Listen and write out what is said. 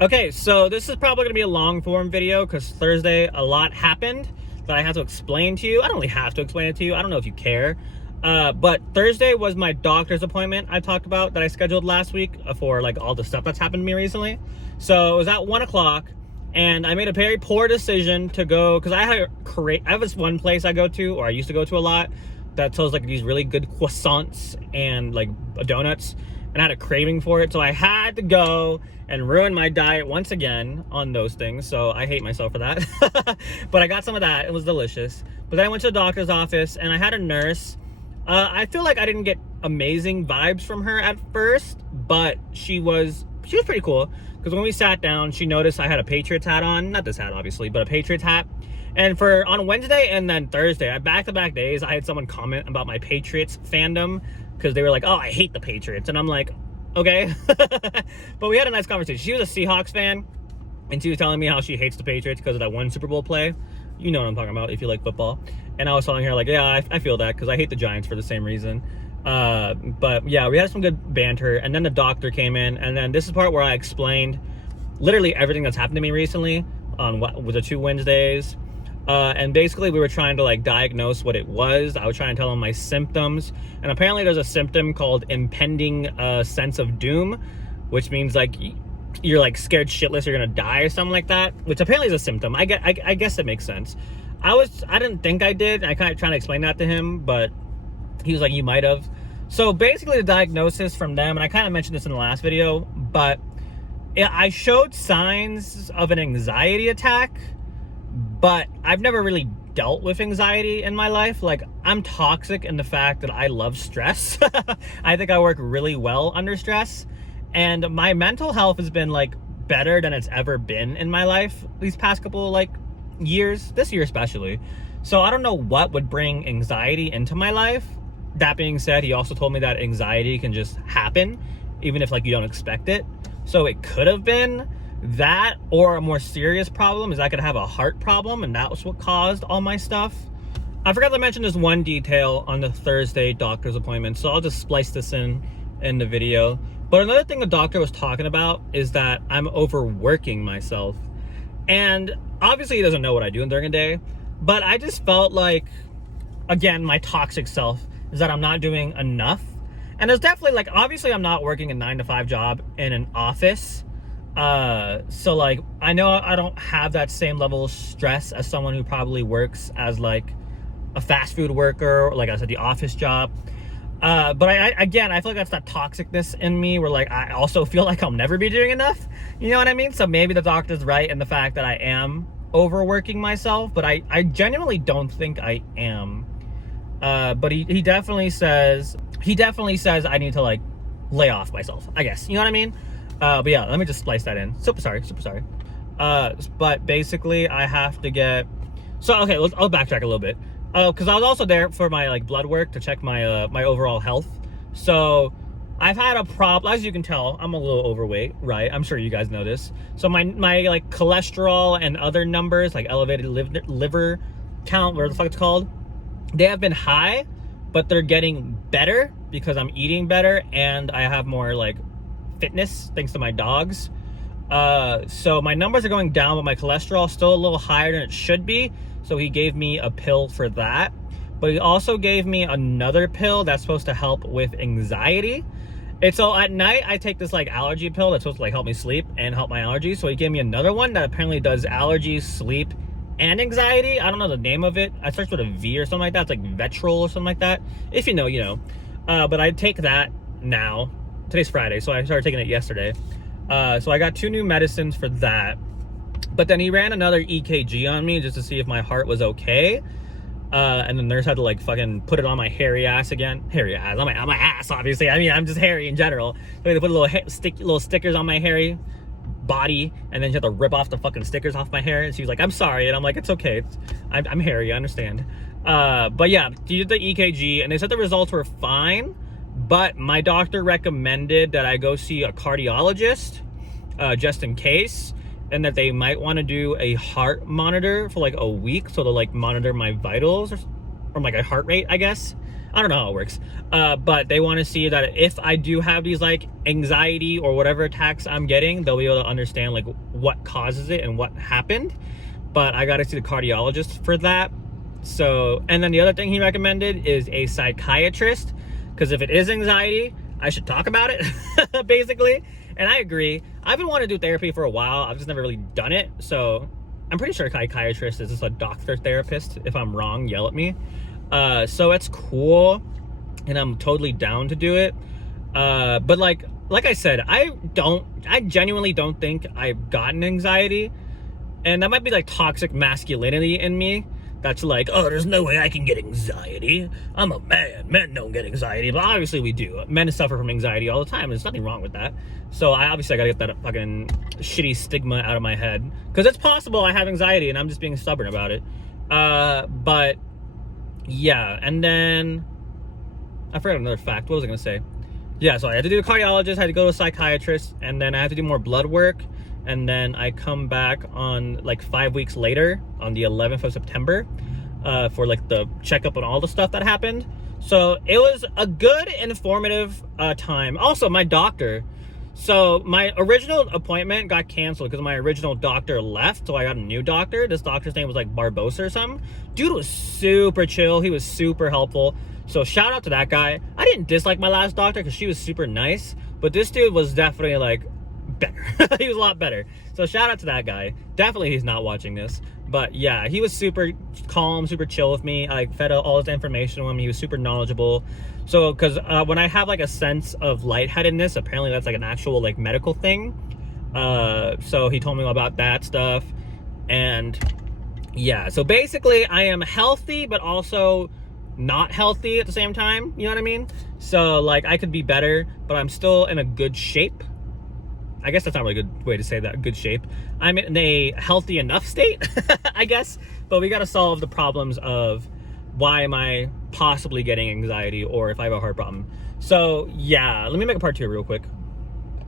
Okay, so this is probably going to be a long form video because Thursday a lot happened that I have to explain to you. I don't really have to explain it to you. I don't know if you care. But Thursday was my doctor's appointment I talked about that I scheduled last week for like all the stuff that's happened to me recently. So it was at 1 o'clock and I made a very poor decision to go because I have this one place I go to, or I used to go to a lot, that sells like these really good croissants and like donuts, and I had a craving for it, so I had to go and ruin my diet once again on those things. So I hate myself for that. But I got some of that. It was delicious. But then I went to the doctor's office and I had a nurse. I feel like I didn't get amazing vibes from her at first, but she was pretty cool, because when we sat down, she noticed I had a Patriots hat on. Not this hat, obviously, but a Patriots hat. And on Wednesday and then Thursday, back-to-back days, I had someone comment about my Patriots fandom, because they were like, oh, I hate the Patriots. And I'm like, okay. But we had a nice conversation. She was a Seahawks fan, and she was telling me how she hates the Patriots because of that one Super Bowl play. You know what I'm talking about if you like football. And I was telling her, like, yeah, I feel that, because I hate the Giants for the same reason. But yeah, we had some good banter. And then the doctor came in, and then this is the part where I explained literally everything that's happened to me recently on what was the 2 Wednesdays. And basically we were trying to like diagnose what it was. I was trying to tell him my symptoms, and apparently there's a symptom called impending sense of doom, which means like you're like scared shitless you're gonna die or something like that, which apparently is a symptom. I guess it makes sense. I didn't think I did. I kind of trying to explain that to him, but he was like, you might have. So basically the diagnosis from them, and I kind of mentioned this in the last video, but I showed signs of an anxiety attack, but I've never really dealt with anxiety in my life. Like, I'm toxic in the fact that I love stress. I think I work really well under stress. And my mental health has been like better than it's ever been in my life these past couple like years, this year especially. So I don't know what would bring anxiety into my life. That being said, he also told me that anxiety can just happen even if like you don't expect it. So it could have been that, or a more serious problem is I could have a heart problem, and that was what caused all my stuff. I forgot to mention this one detail on the Thursday doctor's appointment, so I'll just splice this in the video. But another thing the doctor was talking about is that I'm overworking myself, and obviously he doesn't know what I do during the day, but I just felt like, again, my toxic self is that I'm not doing enough. And there's definitely like, obviously I'm not working a 9-to-5 job in an office. So like, I know I don't have that same level of stress as someone who probably works as like a fast food worker, or like I said, the office job. But I feel like that's that toxicness in me where like, I also feel like I'll never be doing enough. You know what I mean? So maybe the doctor's right in the fact that I am overworking myself, but I genuinely don't think I am. But he definitely says I need to like lay off myself, I guess. You know what I mean? But yeah, let me just splice that in. Super sorry. But basically I have to get, so okay, I'll backtrack a little bit. Because I was also there for my like blood work to check my my overall health. So I've had a problem, as you can tell, I'm a little overweight, right? I'm sure you guys know this. So my like cholesterol and other numbers, like elevated liver count, whatever the fuck it's called, they have been high, but they're getting better because I'm eating better and I have more like fitness thanks to my dogs. So my numbers are going down, but my cholesterol is still a little higher than it should be. So he gave me a pill for that, but he also gave me another pill that's supposed to help with anxiety. And so at night I take this like allergy pill that's supposed to like help me sleep and help my allergies. So he gave me another one that apparently does allergies, sleep, and anxiety. I don't know the name of it. I searched with a V or something like that. It's like Vetrol or something like that. If you know, you know. But I take that now. Today's Friday, so I started taking it yesterday. So I got 2 new medicines for that. But then he ran another EKG on me just to see if my heart was okay. And the nurse had to like fucking put it on my hairy ass again. Hairy ass, on my ass, obviously. I mean, I'm just hairy in general. So they put little stickers on my hairy body, and then she had to rip off the fucking stickers off my hair. And she was like, I'm sorry. And I'm like, it's okay. I'm hairy, I understand. But yeah, she did the EKG, and they said the results were fine. But my doctor recommended that I go see a cardiologist just in case, and that they might want to do a heart monitor for like a week, so to like monitor my vitals or like a heart rate, I guess. I don't know how it works. But they want to see that if I do have these like anxiety or whatever attacks I'm getting, they'll be able to understand like what causes it and what happened. But I got to see the cardiologist for that. So, and then the other thing he recommended is a psychiatrist, because if it is anxiety, I should talk about it, basically. And I agree. I've been wanting to do therapy for a while. I've just never really done it. So I'm pretty sure a psychiatrist is just a doctor therapist. If I'm wrong, yell at me. So it's cool, and I'm totally down to do it. But like I said, I genuinely don't think I've gotten anxiety. And that might be like toxic masculinity in me. That's like, oh, there's no way I can get anxiety. I'm a man. Men don't get anxiety. But obviously we do. Men suffer from anxiety all the time. There's nothing wrong with that. So I gotta get that fucking shitty stigma out of my head. Because it's possible I have anxiety and I'm just being stubborn about it. But yeah. And then I forgot another fact. What was I gonna say? Yeah, so I had to do a cardiologist, I had to go to a psychiatrist, and then I had to do more blood work. And then I come back on like 5 weeks later on the 11th of September for like the checkup on all the stuff that happened. So it was a good, informative time. Also, my doctor. So my original appointment got canceled because my original doctor left. So I got a new doctor. This doctor's name was like Barbosa or something. Dude was super chill. He was super helpful. So shout out to that guy. I didn't dislike my last doctor because she was super nice. But this dude was definitely like better. He was a lot better. So shout out to that guy. Definitely he's not watching this. But yeah, he was super calm, super chill with me. I fed all his information to him. He was super knowledgeable. So, because when I have like a sense of lightheadedness, apparently that's like an actual like medical thing. So he told me about that stuff. And yeah, so basically I am healthy, but also not healthy at the same time. You know what I mean? So like I could be better, but I'm still in a good shape. I guess that's not really a good way to say that, good shape. I'm in a healthy enough state, I guess. But we got to solve the problems of why am I possibly getting anxiety or if I have a heart problem. So yeah, let me make a part 2 real quick.